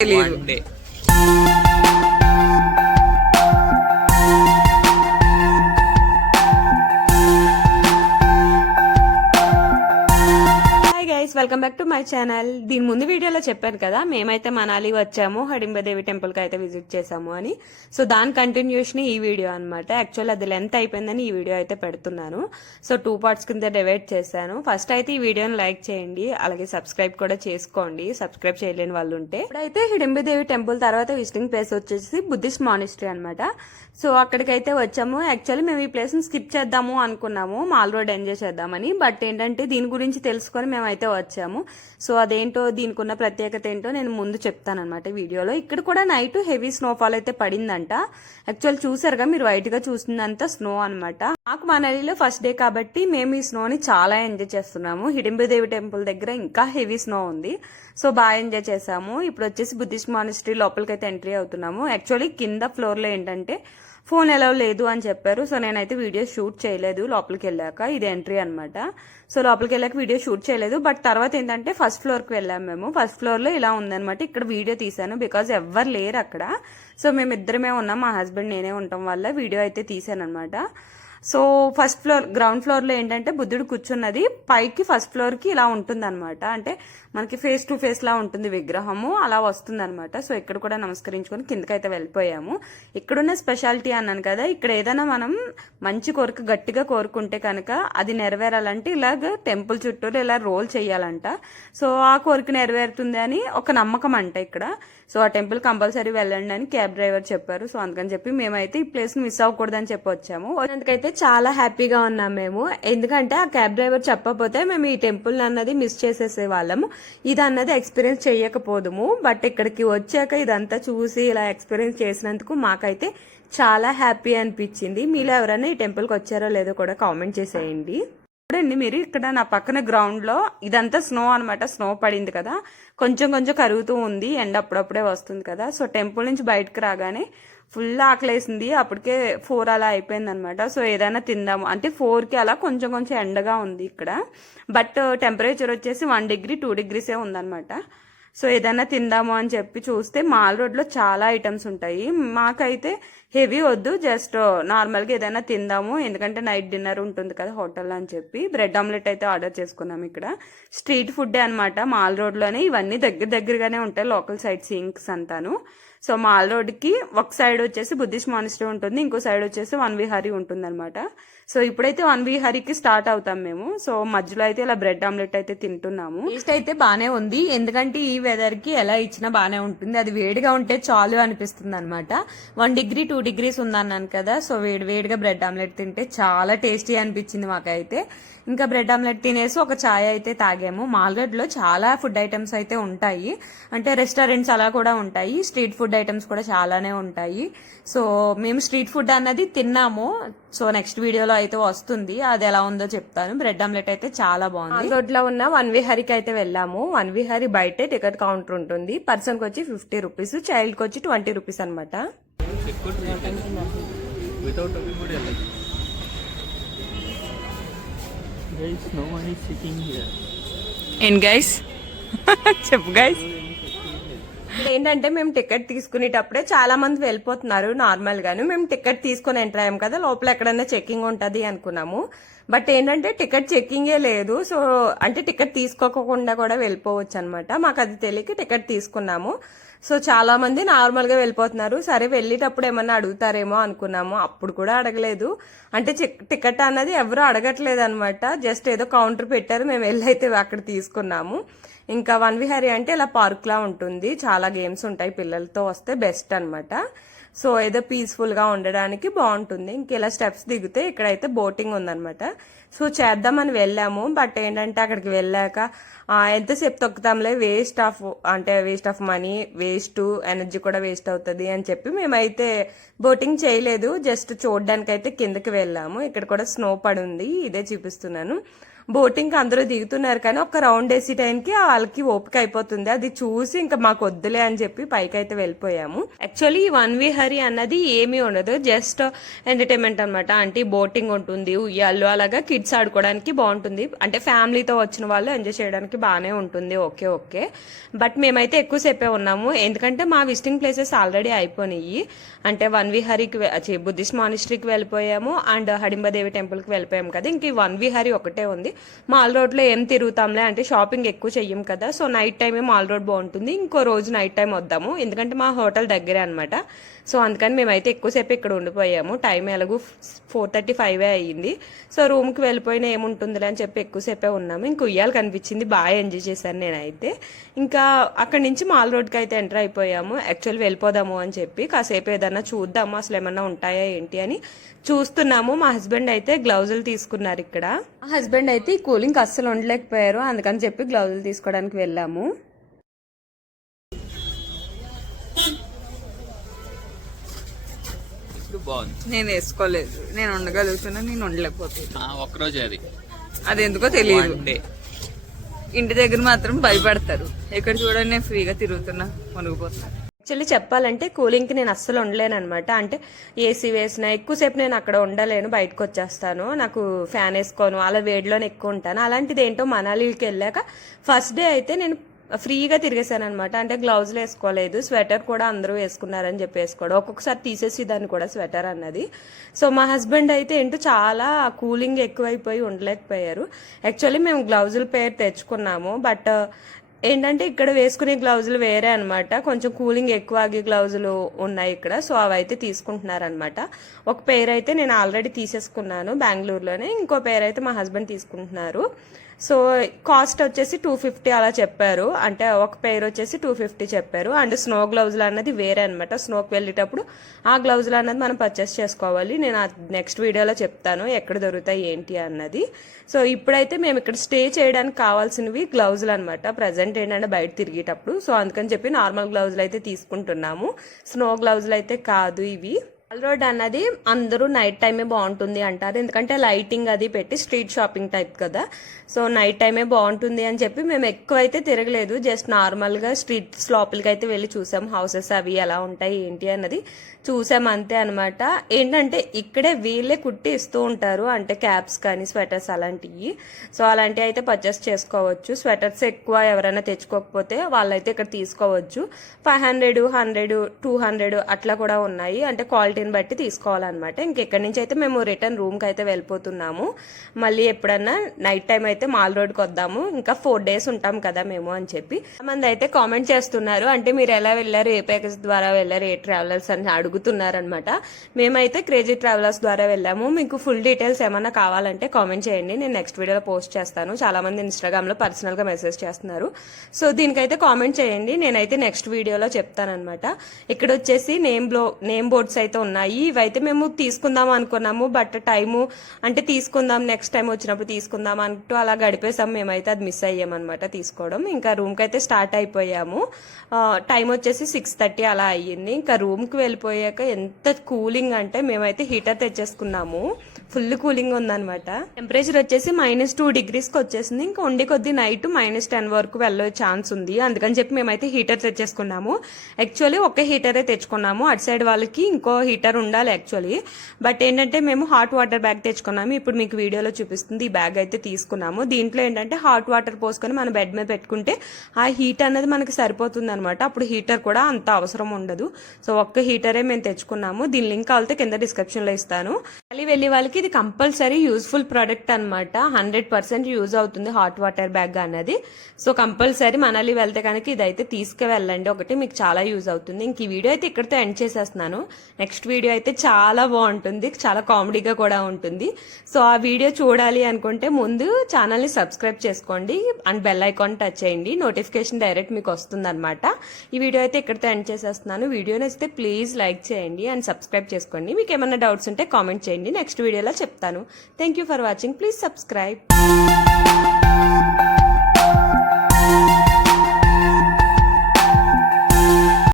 తెలియదు. Welcome back to my channel. దీని ముందు వీడియోలో చెప్పాను కదా, మేమైతే మనాలి వచ్చాము, హడింబాదేవి టెంపుల్ కి అయితే విజిట్ చేసాము అని. సో దాని కంటిన్యూషన్ ఈ వీడియో అనమాట. యాక్చువల్ అది లెంత్ అయిపోయిందని ఈ వీడియో అయితే పెడుతున్నాను. సో 2 parts కింద డివైడ్ చేశాను. ఫస్ట్ అయితే ఈ వీడియోని లైక్ చేయండి, అలాగే సబ్స్క్రైబ్ కూడా చేసుకోండి సబ్స్క్రైబ్ చేయలేని వాళ్ళు ఉంటే. ఇప్పుడైతే హిడింబాదేవి టెంపుల్ తర్వాత విజిటింగ్ ప్లేస్ వచ్చేసి బుద్ధిస్ట్ మానిస్ట్రీ అనమాట. సో అక్కడికైతే వచ్చాము. యాక్చువల్లీ మేము ఈ ప్లేస్ ని స్కిప్ చేద్దాము అనుకున్నాము, మాల్ రోడ్ ఎంజాయ్ చేద్దామని. బట్ ఏంటంటే దీని గురించి తెలుసుకొని మేమైతే వచ్చాము. సో అదేంటో, దీనికి ఉన్న ప్రత్యేకత ఏంటో నేను ముందు చెప్తానమాట వీడియోలో. ఇక్కడ కూడా నైట్ హెవీ స్నోఫాల్ అయితే పడిందంట. యాక్చువల్ చూసారుగా మీరు, వైట్ గా చూసిందంతా స్నో అనమాట. మాకు మనాలిలో ఫస్ట్ డే కాబట్టి మేము ఈ స్నోని చాలా ఎంజాయ్ చేస్తున్నాము. హిడింబాదేవి టెంపుల్ దగ్గర ఇంకా హెవీ స్నో ఉంది. సో బాగా ఎంజాయ్ చేసాము. ఇప్పుడు వచ్చేసి బుద్ధిస్ట్ మానిస్ట్రీ లోపలికైతే ఎంట్రీ అవుతున్నాము. యాక్చువల్లీ కింద ఫ్లోర్ లో ఏంటంటే ఫోన్ ఎలా లేదు అని చెప్పారు. సో నేనైతే వీడియో షూట్ చేయలేదు లోపలికి వెళ్ళాక. ఇది ఎంట్రీ అనమాట. సో లోపలికి వెళ్ళాక వీడియో షూట్ చేయలేదు. బట్ తర్వాత ఏంటంటే ఫస్ట్ ఫ్లోర్ కి వెళ్ళాము మేము. ఫస్ట్ ఫ్లోర్ లో ఇలా ఉందనమాట. ఇక్కడ వీడియో తీసాను బికాజ్ ఎవ్వరు లేరు అక్కడ. సో మేమిద్దరమే ఉన్నాం, మా హస్బెండ్ నేనే ఉండటం వల్ల వీడియో అయితే తీసాను అనమాట. So first floor, ground floor లో ఏంటంటే బుద్ధుడు కూర్చున్నది, పైకి ఫస్ట్ ఫ్లోర్ కి ఇలా ఉంటుంది అనమాట. అంటే మనకి ఫేస్ టు ఫేస్ లా ఉంటుంది విగ్రహము, అలా వస్తుంది అనమాట. సో ఇక్కడ కూడా నమస్కరించుకొని కిందకైతే వెళ్ళిపోయాము. ఇక్కడున్న స్పెషాలిటీ అన్నాను కదా, ఇక్కడ ఏదైనా మనం మంచి కోరిక గట్టిగా కోరుకుంటే కనుక అది నెరవేరాలంటే ఇలాగ టెంపుల్ చుట్టూరు ఇలా రోల్ చేయాలంట. సో ఆ కోరిక నెరవేరుతుంది అని ఒక నమ్మకం అంట ఇక్కడ. సో ఆ టెంపుల్ కంపల్సరీ వెళ్ళండి అని క్యాబ్ డ్రైవర్ చెప్పారు. సో అందుకని చెప్పి మేమైతే ఈ ప్లేస్ ని మిస్ అవ్వకూడదని చెప్పి వచ్చాము. అందుకైతే చాలా హ్యాపీగా ఉన్నాం మేము. ఎందుకంటే ఆ క్యాబ్ డ్రైవర్ చెప్పకపోతే మేము ఈ టెంపుల్ అన్నది మిస్ చేసేసే వాళ్ళము, ఇది అన్నది ఎక్స్పీరియన్స్ చేయకపోదుము. బట్ ఇక్కడికి వచ్చాక ఇదంతా చూసి ఇలా ఎక్స్పీరియన్స్ చేసినందుకు మాకైతే చాలా హ్యాపీ అనిపించింది. మీలో ఎవరైనా ఈ టెంపుల్కి వచ్చారో లేదో కూడా కామెంట్ చేసేయండి. చూడండి మీరు, ఇక్కడ నా పక్కన గ్రౌండ్ లో ఇదంతా స్నో అనమాట. స్నో పడింది కదా, కొంచెం కొంచెం కరుగుతూ ఉంది, ఎండ అప్పుడప్పుడే వస్తుంది కదా. సో టెంపుల్ నుంచి బయటకు రాగానే ఫుల్ ఆకలేసింది. అప్పటికే 4 అలా అయిపోయింది అనమాట. సో ఏదైనా తిందాము అంటే 4 కి అలా కొంచెం కొంచెం ఎండగా ఉంది ఇక్కడ. బట్ టెంపరేచర్ వచ్చేసి 1 degree 2 degrees ఉందన్నమాట. సో ఏదైనా తిందాము అని చెప్పి చూస్తే మాల్ రోడ్ లో చాలా ఐటమ్స్ ఉంటాయి. మాకైతే హెవీ వద్దు, జస్ట్ నార్మల్ గా ఏదైనా తిందాము, ఎందుకంటే నైట్ డిన్నర్ ఉంటుంది కదా హోటల్లో అని చెప్పి బ్రెడ్ ఆమ్లెట్ అయితే ఆర్డర్ చేసుకున్నాం. ఇక్కడ స్ట్రీట్ ఫుడ్ అనమాట. మాల్ రోడ్ లోనే ఇవన్నీ దగ్గరగానే ఉంటాయి, లోకల్ సైట్ సీయింగ్స్ అంతాను. సో మాల్ రోడ్ కి ఒక సైడ్ వచ్చేసి బుద్ధిస్ట్ మానిస్ట్రీ ఉంటుంది, ఇంకో సైడ్ వచ్చేసి వన్ విహారీ ఉంటుంది అనమాట. సో ఇప్పుడైతే వన్ విహారీకి స్టార్ట్ అవుతాం మేము. సో మధ్యలో అయితే ఇలా బ్రెడ్ ఆమ్లెట్ అయితే తింటున్నాము. టేస్ట్ అయితే బానే ఉంది, ఎందుకంటే ఈ వెదర్ కి ఎలా ఇచ్చినా బానే ఉంటుంది. అది వేడిగా ఉంటే చాలు అనిపిస్తుంది అనమాట. 1 degree 2 degrees ఉందన్నాను కదా. సో వేడిగా బ్రెడ్ ఆమ్లెట్ తింటే చాలా టేస్టీ అనిపించింది మాకైతే. ఇంకా బ్రెడ్ ఆమ్లెట్ తినేసి ఒక ఛాయ్ అయితే తాగాము. మాల్గఢ్ లో చాలా ఫుడ్ ఐటమ్స్ అయితే ఉంటాయి, అంటే రెస్టారెంట్స్ అలా కూడా ఉంటాయి, స్ట్రీట్ ఫుడ్ ఐటమ్స్ కూడా చాలానే ఉంటాయి. సో మేము స్ట్రీట్ ఫుడ్ అన్నది తిన్నాము. సో నెక్స్ట్ వీడియోలో అయితే వస్తుంది, అది ఎలా ఉందో చెప్తాను. బ్రెడ్ ఆమ్లెట్ అయితే చాలా బాగుంది. రోడ్ లో ఉన్న వన్ విహారీకి అయితే వెళ్ళాము. వన్ విహారీ బయటే టికెట్ కౌంటర్ ఉంటుంది. పర్సన్ కి వచ్చి 50 rupees, చైల్డ్ కి వచ్చి 20 rupees అనమాట. చెప్పు గైస్. ఏంటంటే మేము టికెట్ తీసుకునేటప్పుడే చాలా మంది వెళ్ళిపోతున్నారు నార్మల్ గాను. మేము టికెట్ తీసుకుని ఎంటర్ అయ్యాం కదా, లోపల ఎక్కడైనా చెకింగ్ ఉంటది అనుకున్నాము. బట్ ఏంటంటే టికెట్ చెకింగే లేదు. సో అంటే టికెట్ తీసుకోకుండా కూడా వెళ్ళిపోవచ్చు అనమాట. మాకు అది తెలియక టికెట్ తీసుకున్నాము. సో చాలా మంది నార్మల్ గా వెళ్ళిపోతున్నారు. సరే వెళ్ళేటప్పుడు ఏమన్నా అడుగుతారేమో అనుకున్నాము, అప్పుడు కూడా అడగలేదు. అంటే టికెట్ అన్నది ఎవరు అడగట్లేదు అనమాట. జస్ట్ ఏదో కౌంటర్ పెట్టారు, మేము వెళ్ళైతే అక్కడ తీసుకున్నాము. ఇంకా వన్ విహారీ అంటే ఇలా పార్క్ లా ఉంటుంది, చాలా గేమ్స్ ఉంటాయి, పిల్లలతో వస్తే బెస్ట్ అనమాట. సో ఏదో పీస్ఫుల్ గా ఉండడానికి బాగుంటుంది. ఇంక ఇలా స్టెప్స్ దిగితే ఇక్కడైతే బోటింగ్ ఉందనమాట. సో చేద్దామని వెళ్ళాము. బట్ ఏంటంటే అక్కడికి వెళ్ళాక ఎంతసేపు తొక్కుతాంలే, waste of money, waste energy కూడా వేస్ట్ అవుతుంది అని చెప్పి మేమైతే బోటింగ్ చేయలేదు. జస్ట్ చూడడానికి అయితే కిందకి వెళ్ళాము. ఇక్కడ కూడా స్నో పడి ఉంది, ఇదే చూపిస్తున్నాను. బోటింగ్ అందరూ దిగుతున్నారు కానీ ఒక రౌండ్ వేసే టైంకి వాళ్ళకి ఓపిక అయిపోతుంది. అది చూసి ఇంకా మాకు వద్దులే అని చెప్పి పైకి అయితే వెళ్ళిపోయాము. యాక్చువల్లీ ఈ వన్ విహారీ అన్నది ఏమీ ఉండదు, జస్ట్ ఎంటర్టైన్మెంట్ అనమాట. అంటే బోటింగ్ ఉంటుంది, ఉయ్యాలు, అలాగా కిడ్స్ ఆడుకోవడానికి బాగుంటుంది. అంటే ఫ్యామిలీతో వచ్చిన వాళ్ళు ఎంజాయ్ చేయడానికి బాగానే ఉంటుంది. ఓకే ఓకే, బట్ మేమైతే ఎక్కువసేపే ఉన్నాము ఎందుకంటే మా విజిటింగ్ ప్లేసెస్ ఆల్రెడీ అయిపోయినాయి. అంటే వన్ విహారీకి బుద్ధిస్ట్ మానిస్ట్రీకి వెళ్ళిపోయాము అండ్ హడింబాదేవి టెంపుల్కి వెళ్ళిపోయాము కదా. ఇంక ఈ వన్ విహారీ ఒకటే ఉంది. మాల్ రోడ్లో ఏం తిరుగుతాంలే అంటే షాపింగ్ ఎక్కువ చెయ్యం కదా, సో నైట్ టైమే మాల్ రోడ్ బాగుంటుంది. ఇంకో రోజు నైట్ టైం వద్దాము ఎందుకంటే మా హోటల్ దగ్గరే అనమాట. సో అందుకని మేమైతే ఎక్కువసేపు ఇక్కడ ఉండిపోయాము. టైం ఎలాగూ 4:35 అయ్యింది. సో రూమ్కి వెళ్ళిపోయినా ఏముంటుందిలే అని చెప్పి ఎక్కువసేపే ఉన్నాము. ఇంక ఉయ్యాలు కనిపించింది, బాగా ఎంజాయ్ చేశాను నేనైతే. ఇంకా అక్కడి నుంచి మాల్ రోడ్కి అయితే ఎంటర్ అయిపోయాము. యాక్చువల్లీ వెళ్ళిపోదాము అని చెప్పి కాసేపు ఏదన్నా చూద్దాము అసలు ఏమన్నా ఉంటాయా ఏంటి అని చూస్తున్నాము. మా హస్బెండ్ అయితే గ్లౌజులు తీసుకున్నారు. ఇక్కడ మా హస్బెండ్ అయితే ఈ కూలింగ్ అస్సలు ఉండలేకపోయారు, అందుకని చెప్పి గ్లౌజులు తీసుకోవడానికి వెళ్ళాము. నేను వేసుకోలేదు, నేను ఉండగలుగుతున్నా, నేను ఉండలేకపోతున్నా. ఒక్కరోజే అది ఎందుకో తెలియదు. ఇంటి దగ్గర మాత్రం భయపడతారు, ఎక్కడ చూడండి నేను ఫ్రీగా తిరుగుతున్నా, మునిగిపోతున్నా. యాక్చువల్లీ చెప్పాలంటే కూలింగ్కి నేను అస్సలు ఉండలేను అనమాట. అంటే ఏసీ వేసిన ఎక్కువసేపు నేను అక్కడ ఉండలేను, బయటకు వచ్చేస్తాను. నాకు ఫ్యాన్ వేసుకోను, అలా వేడిలోనే ఎక్కువ ఉంటాను. అలాంటిది ఏంటో మనాలికి వెళ్ళాక ఫస్ట్ డే అయితే నేను ఫ్రీగా తిరిగేసాను అనమాట. అంటే గ్లౌజులు వేసుకోలేదు, స్వెటర్ కూడా అందరూ వేసుకున్నారని చెప్పి వేసుకోవడం, ఒక్కొక్కసారి తీసేసి దాన్ని కూడా స్వెటర్ అన్నది. సో మా హస్బెండ్ అయితే ఏంటో చాలా కూలింగ్ ఎక్కువైపోయి ఉండలేకపోయారు. యాక్చువల్లీ మేము గ్లౌజుల పేరు తెచ్చుకున్నాము, బట్ ఏంటంటే ఇక్కడ వేసుకునే గ్లౌజులు వేరే అనమాట. కొంచెం కూలింగ్ ఎక్కువ ఆగే గ్లౌజులు ఉన్నాయి ఇక్కడ, సో అవి అయితే తీసుకుంటున్నారనమాట. ఒక పేరు అయితే నేను ఆల్రెడీ తీసేసుకున్నాను బెంగళూరులోనే, ఇంకో పేరు అయితే మా హస్బెండ్ తీసుకుంటున్నారు. సో కాస్ట్ వచ్చేసి 250 అలా చెప్పారు. అంటే ఒక పేరు వచ్చేసి 250 చెప్పారు. అండ్ స్నో గ్లౌజులు అన్నది వేరే అనమాట. స్నోకి వెళ్ళేటప్పుడు ఆ గ్లౌజులు అన్నది మనం పర్చేస్ చేసుకోవాలి. నేను నెక్స్ట్ వీడియోలో చెప్తాను ఎక్కడ దొరుకుతాయి ఏంటి అన్నది. సో ఇప్పుడైతే మేము ఇక్కడ స్టే చేయడానికి కావాల్సినవి గ్లౌజులు అనమాట. ప్రజెంట్ ఏంటంటే బయట తిరిగేటప్పుడు, సో అందుకని చెప్పి నార్మల్ గ్లౌజులు అయితే తీసుకుంటున్నాము, స్నో గ్లౌజులు అయితే కాదు ఇవి. మాల్ రోడ్ అన్నది అందరూ నైట్ టైమే బాగుంటుంది అంటారు, ఎందుకంటే లైటింగ్ అది పెట్టి స్ట్రీట్ షాపింగ్ టైప్ కదా. సో నైట్ టైమే బాగుంటుంది అని చెప్పి మేము ఎక్కువ అయితే తిరగలేదు, జస్ట్ నార్మల్గా స్ట్రీట్స్ లోపలికి అయితే వెళ్ళి చూసాం, హౌసెస్ అవి ఎలా ఉంటాయి ఏంటి అన్నది చూసాం అంతే అనమాట. ఏంటంటే ఇక్కడే వీళ్ళే కుట్టి ఇస్తూ ఉంటారు, అంటే క్యాప్స్ కానీ స్వెటర్స్ అలాంటివి. సో అలాంటివి అయితే పర్చేస్ చేసుకోవచ్చు. స్వెటర్స్ ఎక్కువ ఎవరైనా తెచ్చుకోకపోతే వాళ్ళైతే ఇక్కడ తీసుకోవచ్చు. 500, 100, 200 అట్లా కూడా ఉన్నాయి, అంటే క్వాలిటీని బట్టి తీసుకోవాలన్నమాట. ఇంకెక్కడి నుంచి అయితే మేము రిటర్న్ రూమ్కి అయితే వెళ్ళిపోతున్నాము. మళ్ళీ ఎప్పుడన్నా నైట్ టైం అయితే మాల్ రోడ్కి వద్దాము, ఇంకా 4 days ఉంటాం కదా మేము అని చెప్పి. మంది అయితే కామెంట్ చేస్తున్నారు, అంటే మీరు ఎలా వెళ్ళారు, ఏ ప్యాకేజ్ ద్వారా వెళ్ళారు, ఏ ట్రావెలర్స్ అని అడుగుతున్నారనమాట. మేమైతే క్రేజీ ట్రావెలర్స్ ద్వారా వెళ్ళాము. మీకు ఫుల్ డీటెయిల్స్ ఏమన్నా కావాలంటే కామెంట్ చేయండి, నేను నెక్స్ట్ వీడియోలో పోస్ట్ చేస్తాను. చాలా మంది ఇన్స్టాగ్రామ్లో పర్సనల్గా మెసేజ్ చేస్తున్నారు, సో దీనికైతే కామెంట్ చేయండి, నేనైతే నెక్స్ట్ వీడియోలో చెప్తానమాట. ఇక్కడ వచ్చేసి నేమ్ బోర్డ్స్ అయితే ఉన్నాయి. ఇవైతే మేము తీసుకుందాం అనుకున్నాము, బట్ టైము అంటే తీసుకుందాం నెక్స్ట్ టైం వచ్చినప్పుడు తీసుకుందాం అంటూ అలా గడిపేసాం. మేమైతే అది మిస్ అయ్యామన్నమాట తీసుకోవడం. ఇంకా రూమ్కి అయితే స్టార్ట్ అయిపోయాము. టైం వచ్చేసి 6:30 అలా అయ్యింది. ఇంకా రూమ్కి వెళ్ళిపోయాక ఎంత కూలింగ్ అంటే మేమైతే హీటర్ తెచ్చేసుకున్నాము, ఫుల్ కూలింగ్ ఉందనమాట. టెంపరేచర్ వచ్చేసి -2 degreesకి వచ్చేసింది. ఇంకా ఉండి కొద్ది నైట్ -10 వరకు వెళ్ళే ఛాన్స్ ఉంది, అందుకని చెప్పి మేమైతే హీటర్ తెచ్చేసుకున్నాము. యాక్చువల్లీ ఒక హీటరే తెచ్చుకున్నాము, అటు సైడ్ వాళ్ళకి ఇంకో హీటర్ ఉండాలి యాక్చువల్లీ. బట్ ఏంటంటే మేము హాట్ వాటర్ బ్యాగ్ తెచ్చుకున్నాము, ఇప్పుడు మీకు వీడియోలో చూపిస్తుంది. ఈ బ్యాగ్ అయితే తీసుకున్నాము. దీంట్లో ఏంటంటే హాట్ వాటర్ పోసుకొని మన బెడ్ మీద పెట్టుకుంటే ఆ హీట్ అనేది మనకి సరిపోతుంది అనమాట. అప్పుడు హీటర్ కూడా అంత అవసరం ఉండదు. సో ఒక్క హీటరే మేము తెచ్చుకున్నాము. దీని లింక్ కావాలితే కింద డిస్క్రిప్షన్లో ఇస్తాను. మళ్ళీ వెళ్ళే వాళ్ళకి ఇది కంపల్సరీ యూస్ఫుల్ ప్రోడక్ట్ అనమాట, 100% యూజ్ అవుతుంది హాట్ వాటర్ బ్యాగ్ అన్నది. సో కంపల్సరీ మనాలి వెళ్తే కనుక ఇదైతే తీసుకువెళ్ళండి, ఒకటి మీకు చాలా యూజ్ అవుతుంది. ఇంక ఈ వీడియో అయితే ఇక్కడితో ఎండ్ చేసేస్తున్నాను. నెక్స్ట్ వీడియో అయితే చాలా బాగుంటుంది, చాలా కామెడీగా కూడా ఉంటుంది. సో ఆ వీడియో చూడాలి అనుకుంటే ముందు ఛానల్ని సబ్స్క్రైబ్ చేసుకోండి అండ్ బెల్ ఐకాన్ టచ్ చేయండి, నోటిఫికేషన్ డైరెక్ట్ మీకు వస్తుంది అనమాట. ఈ వీడియో అయితే ఇక్కడితో ఎండ్ చేసేస్తున్నాను. వీడియో నచ్చితే ప్లీజ్ లైక్ చేయండి అండ్ సబ్స్క్రైబ్ చేసుకోండి. మీకు ఏమైనా డౌట్స్ ఉంటే కామెంట్ చేయండి, నెక్స్ట్ వీడియోలో చెప్తాను. Thank you for watching, please subscribe.